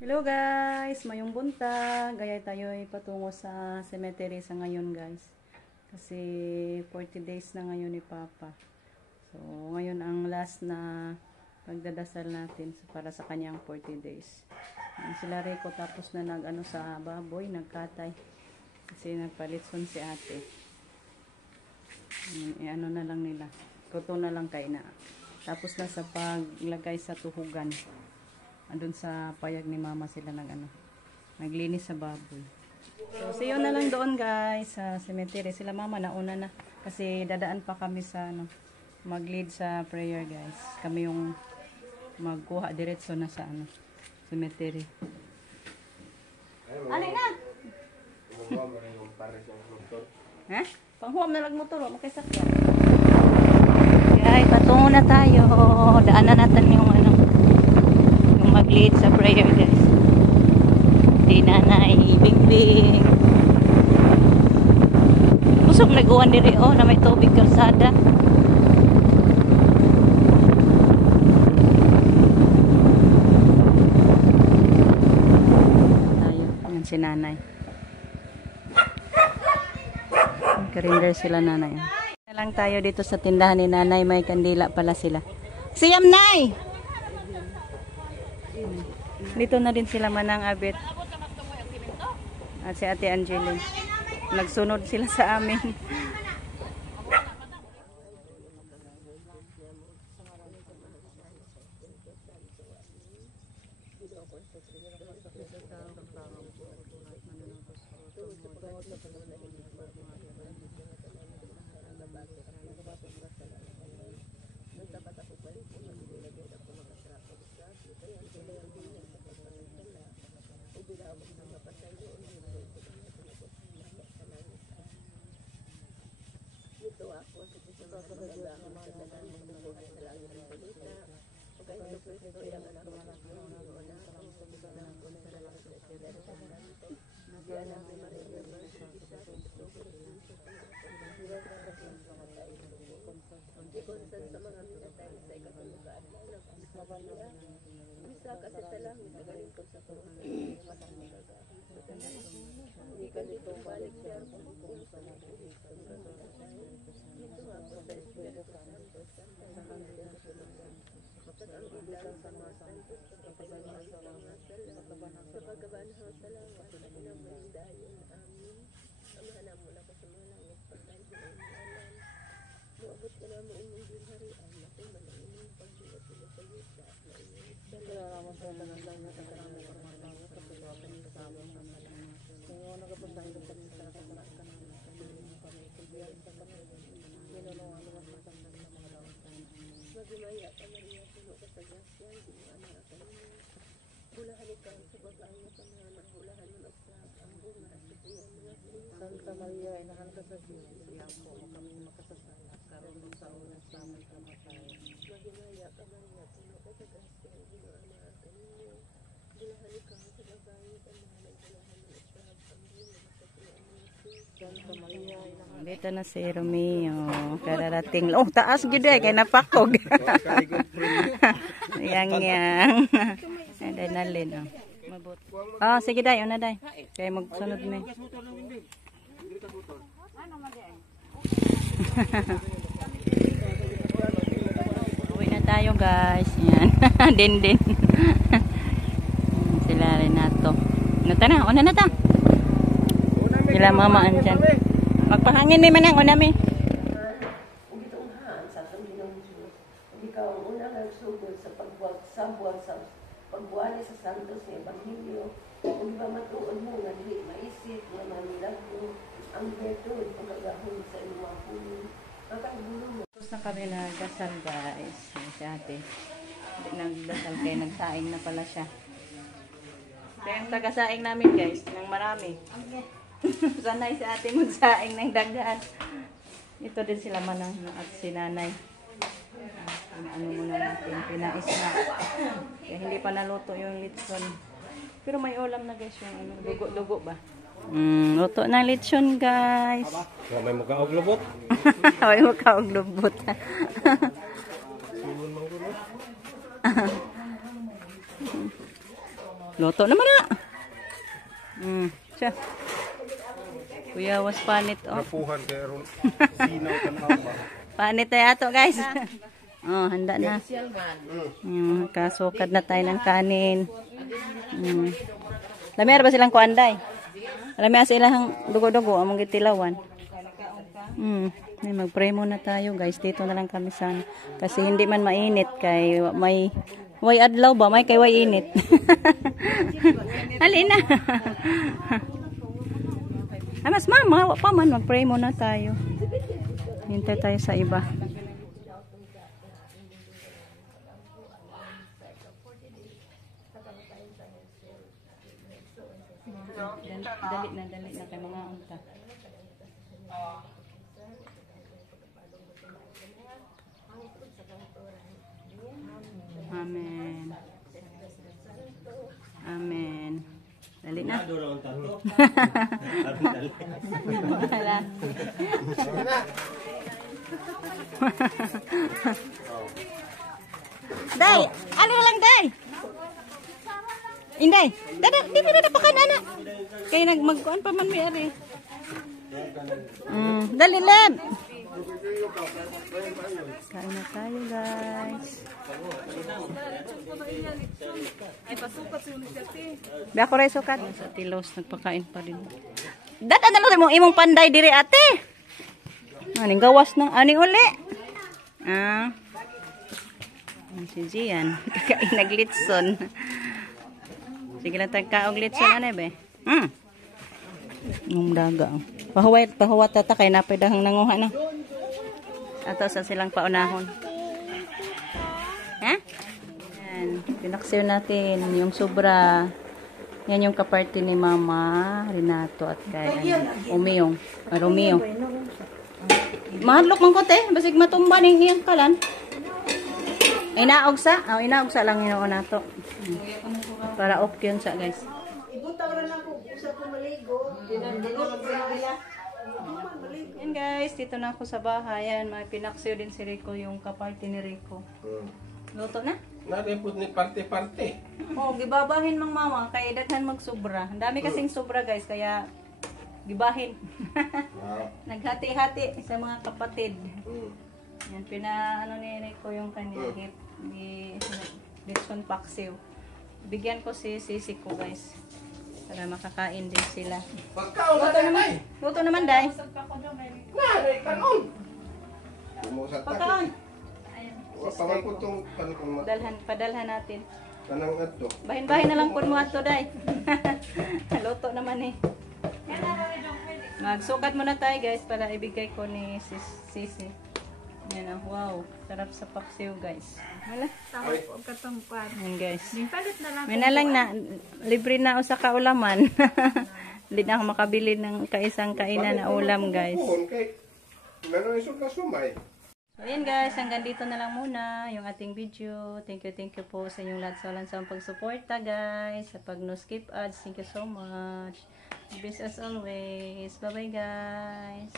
Hello guys, mayong buntag. Gaya tayo ay patungo sa cemetery sa ngayon guys. Kasi 40 days na ngayon ni Papa. So ngayon ang last na pagdadasal natin para sa kanyang 40 days. Sila Rico tapos na nag-ano sa baboy, nagkatay. Kasi nagpalitson si ate. Ano na lang nila. Kuto na lang kay na. Tapos na sa paglagay sa tuhugan. Andun sa payag ni mama sila naglinis sa baboy. So see you na lang doon guys sa cemetery. Sila mama nauna na kasi dadaan pa kami sa mag-lead sa prayer guys. Kami yung magkuha diretso na sa cemetery. Alin na? Ha? Panghuam na lang motor, makisakyan. Ay, patungo na tayo. Daanan natin yung mag-lead sa prayer guys. Di Nanay Bingbing. Pusok nag-uwan diri na may tubig kalsada. Tayo, yan si Nanay. Karinder sila Nanay. Na lang tayo dito sa tindahan ni Nanay, may kandila pala sila. Siyam Nay! Dito na din sila Manang Abet at si Ate Angeline. Nagsunod sila sa amin. Santa Maria, inahan ka sa Diyos, siya po kami makasasala, karon sa oras namin kamatay. Magimaya ka Maria, puno ka sa grasya, Ginoo na kaninyo. Bulahan ikaw sa babae, tanahan bulahan mo at sahab ang buhay sa tuwan mo. Santa Maria, inahan. Dito na si Romeo, kararating. Oh, taas gid kay napakog. Yang. Ada nalin mabot. Sige day, una day. Kay magsunod mi. Uwi na tayo guys. Yan. din. Sila Renato. Nata na, una na ta. Sila mama andyan. Magpahangin mi manang una mi. Pagbuali sa santos ng Ebanghelyo, kung ba matuon mo nga dili maisip nga manilagyo ang betod pagkagahon sa inyong puno. Makakagulo mo. Tapos na kami nagdasal guys. Si ate. Nagdasal kayo, nagsaing na pala siya. Kaya ang tagasaing namin guys, nang marami. Sanay si ate magsaing ng dagat. Ito din sila Manang at si Nanay. Ano muna natin, pinais na. Kaya hindi pa naluto yung litson. Pero may ulam na guys, yung dugo-dugo ba? Luto ng litson guys. May mukha og lubot. May mukha og lubot. Luto naman na. Siya. Kuya was panit oh. Rapuhan kay Aaron. Sinaw ka na ba? Panit tayo ato guys. Oh, handa na. Kasukad na tayo ng kanin. Lamera ba silang kuanday? Lamera silang dugo-dugo among gitilawan. May mag-pray muna tayo guys. Dito na lang kami sana. Kasi hindi man mainit kay may adlaw ba? May kay way init. Halina. Mas mama, pa man mag-pray muna tayo. Hintay tayo sa iba. Dali na kay mga unta. Amen. Amen. Dali na. Wala. Day, ano lang day? Inday, di mo na pakan anak. Kaya nagmagkuan pa man may ari. Dali lem. Kain na tayo guys. Biya ko rin sukat. Sa tilos, nagpakain pa rin. Dat, ano mo imong panday diri ate? Aning gawas na. Aning uli. Si Gian. Kakain naglitson. Sige lang tagkaog litson. Ano ba? Nung daga. Pahuwat tata kay napidahang nanguha na. Ato sa silang paunahon. Ha? Yan. Pinaksiw natin yung sobra. Yan yung kaparty ni Mama Renato at kay Romeo. Mahadlok man ko te. Basig matumba ning iyang kalan. Inaog sa? Inaog sa lang yun nato. Para off yun sa guys. Ibutaw na lang kung sa pumaligo. Yan guys, dito na ako sa bahay. Yan, may pinaksiw din si Rico, yung kaparty ni Rico. Luto na? Naripod ni parte-parte. Oh, gibabahin mang mama, kaya daghan magsubra. Ang dami kasing sobra guys, kaya gibahin. Naghati-hati sa mga kapatid. Yan, pinaano ni Rico yung kanya hip. Litson paksiw. Bigyan ko si Sisi ko guys. Para makakain din sila. Luto naman, Day. Pagkaon. Paman ko itong Padalhan natin. kanang ato. Bahin-bahin na lang po mo ato, Day. Luto naman eh. Magsukat muna tayo guys para ibigay ko ni Sisi. Yan na, wow. Sarap sa paksiw guys. Wala. Yan guys. May na lang na, libre na ako sa kaulaman. Hindi na ako makabili ng kaisang kainan na ulam guys. Meron isang kasumay. So yan guys, hanggang dito na lang muna yung ating video. Thank you po sa inyong lahat sa walang sawang pagsuporta guys. Sa pag no skip ads, thank you so much. Best as always. Bye bye guys.